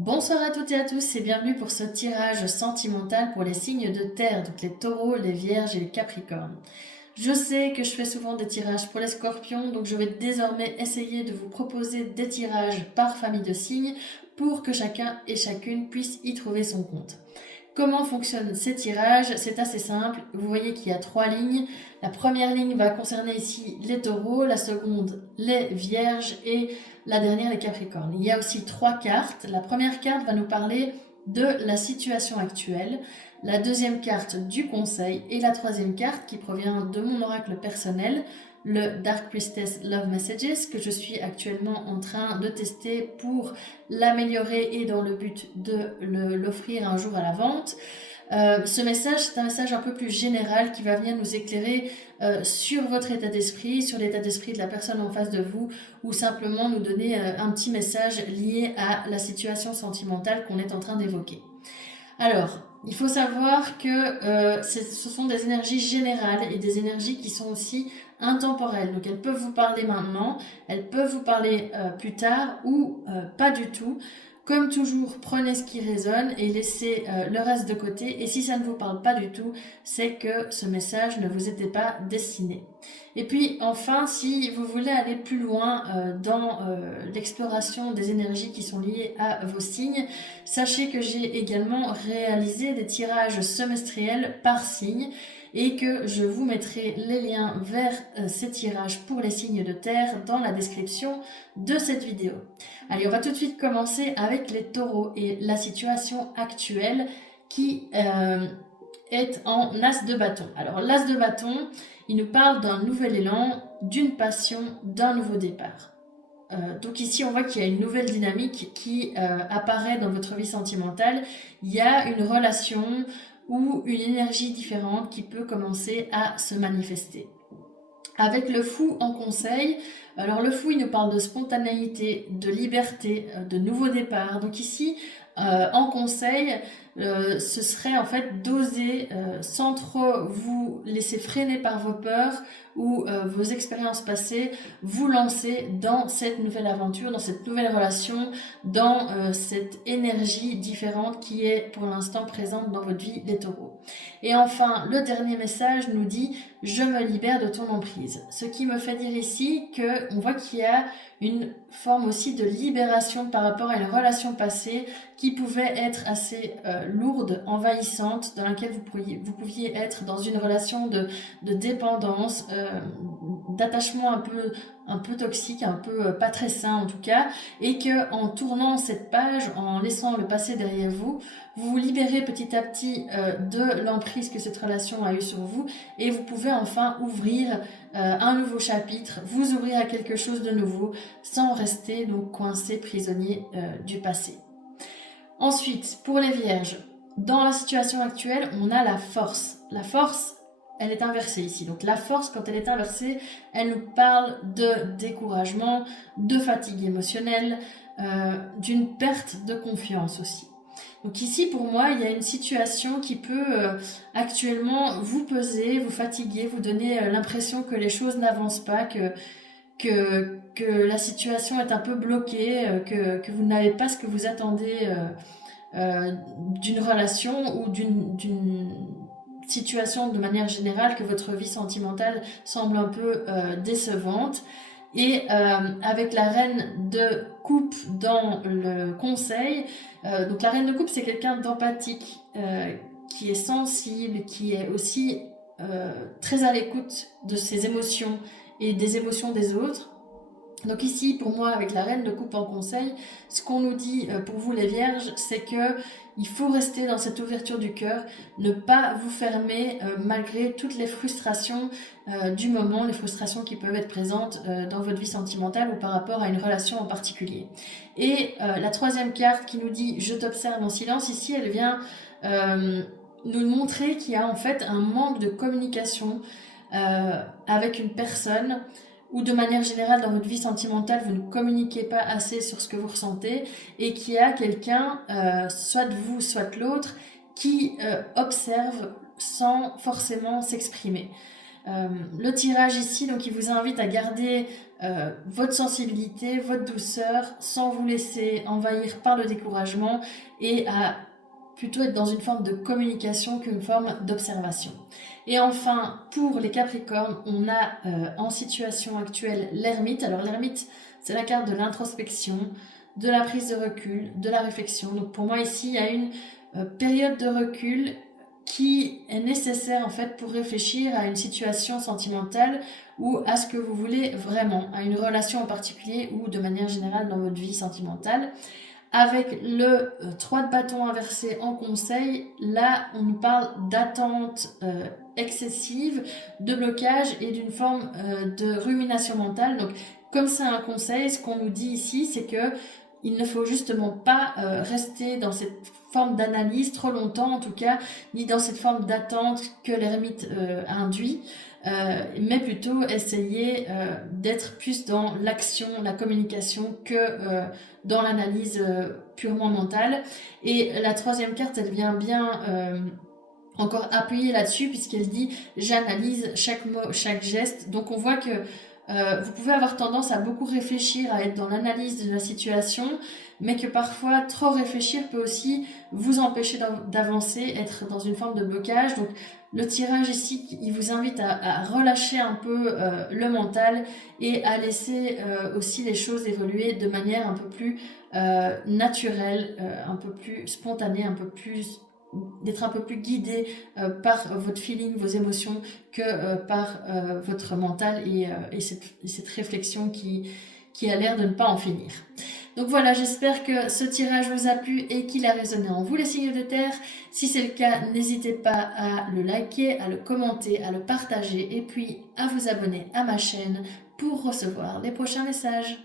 Bonsoir à toutes et à tous et bienvenue pour ce tirage sentimental pour les signes de terre, donc les taureaux, les vierges et les capricornes. Je sais que je fais souvent des tirages pour les scorpions, donc je vais désormais essayer de vous proposer des tirages par famille de signes pour que chacun et chacune puisse y trouver son compte. Comment fonctionnent ces tirages? C'est assez simple. Vous voyez qu'il y a 3 lignes. La première ligne va concerner ici les taureaux, la seconde les vierges et la dernière les capricornes. Il y a aussi 3 cartes. La première carte va nous parler de la situation actuelle, la deuxième carte du conseil et la troisième carte qui provient de mon oracle personnel, le Dark Priestess Love Messages, que je suis actuellement en train de tester pour l'améliorer et dans le but de l'offrir un jour à la vente. Ce message, c'est un message un peu plus général qui va venir nous éclairer sur votre état d'esprit, sur l'état d'esprit de la personne en face de vous, ou simplement nous donner un petit message lié à la situation sentimentale qu'on est en train d'évoquer. Alors, il faut savoir que ce sont des énergies générales et des énergies qui sont aussi intemporelles. Donc elles peuvent vous parler maintenant, elles peuvent vous parler plus tard ou pas du tout. Comme toujours, prenez ce qui résonne et laissez le reste de côté. Et si ça ne vous parle pas du tout, c'est que ce message ne vous était pas destiné. Et puis enfin, si vous voulez aller plus loin dans l'exploration des énergies qui sont liées à vos signes, sachez que j'ai également réalisé des tirages semestriels par signe et que je vous mettrai les liens vers ces tirages pour les signes de terre dans la description de cette vidéo. Allez, on va tout de suite commencer avec les taureaux et la situation actuelle qui est en as de bâton. Alors l'as de bâton, il nous parle d'un nouvel élan, d'une passion, d'un nouveau départ. Donc ici, on voit qu'il y a une nouvelle dynamique qui apparaît dans votre vie sentimentale. Il y a une relation ou une énergie différente qui peut commencer à se manifester. Avec le fou en conseil, alors le fou, il nous parle de spontanéité, de liberté, de nouveau départ. Donc ici, en conseil, ce serait en fait d'oser, sans trop vous laisser freiner par vos peurs ou vos expériences passées, vous lancer dans cette nouvelle aventure, dans cette nouvelle relation, dans cette énergie différente qui est pour l'instant présente dans votre vie, les taureaux. Et enfin, le dernier message nous dit « Je me libère de ton emprise ». Ce qui me fait dire ici qu'on voit qu'il y a une forme aussi de libération par rapport à une relation passée qui pouvait être assez lourde, envahissante, dans laquelle vous pouviez être dans une relation de dépendance, d'attachement un peu toxique, un peu pas très sain en tout cas, et que en tournant cette page, en laissant le passé derrière vous, vous vous libérez petit à petit de l'emprise que cette relation a eue sur vous, et vous pouvez enfin ouvrir un nouveau chapitre, vous ouvrir à quelque chose de nouveau, sans rester donc coincé, prisonnier du passé. Ensuite, pour les vierges, dans la situation actuelle, on a la force. La force, elle est inversée ici. Donc la force, quand elle est inversée, elle nous parle de découragement, de fatigue émotionnelle, d'une perte de confiance aussi. Donc ici, pour moi, il y a une situation qui peut actuellement vous peser, vous fatiguer, vous donner l'impression que les choses n'avancent pas, que la situation est un peu bloquée, que vous n'avez pas ce que vous attendez d'une relation ou d'une situation de manière générale, que votre vie sentimentale semble un peu décevante. Et avec la reine de coupe dans le conseil, donc la reine de coupe, c'est quelqu'un d'empathique, qui est sensible, qui est aussi très à l'écoute de ses émotions et des émotions des autres. Donc ici, pour moi, avec la reine de coupe en conseil, ce qu'on nous dit pour vous les vierges, c'est que il faut rester dans cette ouverture du cœur, ne pas vous fermer malgré toutes les frustrations du moment, les frustrations qui peuvent être présentes dans votre vie sentimentale ou par rapport à une relation en particulier. Et la troisième carte qui nous dit « Je t'observe en silence », ici, elle vient nous montrer qu'il y a en fait un manque de communication avec une personne, ou de manière générale dans votre vie sentimentale, vous ne communiquez pas assez sur ce que vous ressentez et qu'il y a quelqu'un, soit vous, soit l'autre, qui observe sans forcément s'exprimer. Le tirage ici, donc il vous invite à garder votre sensibilité, votre douceur, sans vous laisser envahir par le découragement et à plutôt être dans une forme de communication qu'une forme d'observation. Et enfin, pour les Capricornes, on a en situation actuelle l'ermite. Alors l'ermite, c'est la carte de l'introspection, de la prise de recul, de la réflexion. Donc pour moi ici, il y a une période de recul qui est nécessaire en fait pour réfléchir à une situation sentimentale ou à ce que vous voulez vraiment, à une relation en particulier ou de manière générale dans votre vie sentimentale. Avec le 3 de bâton inversé en conseil, là on nous parle d'attente excessive, de blocage et d'une forme de rumination mentale. Donc comme c'est un conseil, ce qu'on nous dit ici, c'est que il ne faut justement pas rester dans cette forme d'analyse trop longtemps en tout cas, ni dans cette forme d'attente que l'ermite induit. Mais plutôt essayer d'être plus dans l'action, la communication que dans l'analyse purement mentale. Et la troisième carte, elle vient bien encore appuyer là-dessus puisqu'elle dit j'analyse chaque mot, chaque geste. Donc on voit que vous pouvez avoir tendance à beaucoup réfléchir, à être dans l'analyse de la situation, mais que parfois trop réfléchir peut aussi vous empêcher d'avancer, être dans une forme de blocage. Donc le tirage ici, il vous invite à relâcher un peu le mental et à laisser aussi les choses évoluer de manière un peu plus naturelle, un peu plus spontanée, d'être un peu plus guidé par votre feeling, vos émotions, que par votre mental et cette réflexion qui a l'air de ne pas en finir. Donc voilà, j'espère que ce tirage vous a plu et qu'il a résonné en vous les signes de terre. Si c'est le cas, n'hésitez pas à le liker, à le commenter, à le partager et puis à vous abonner à ma chaîne pour recevoir les prochains messages.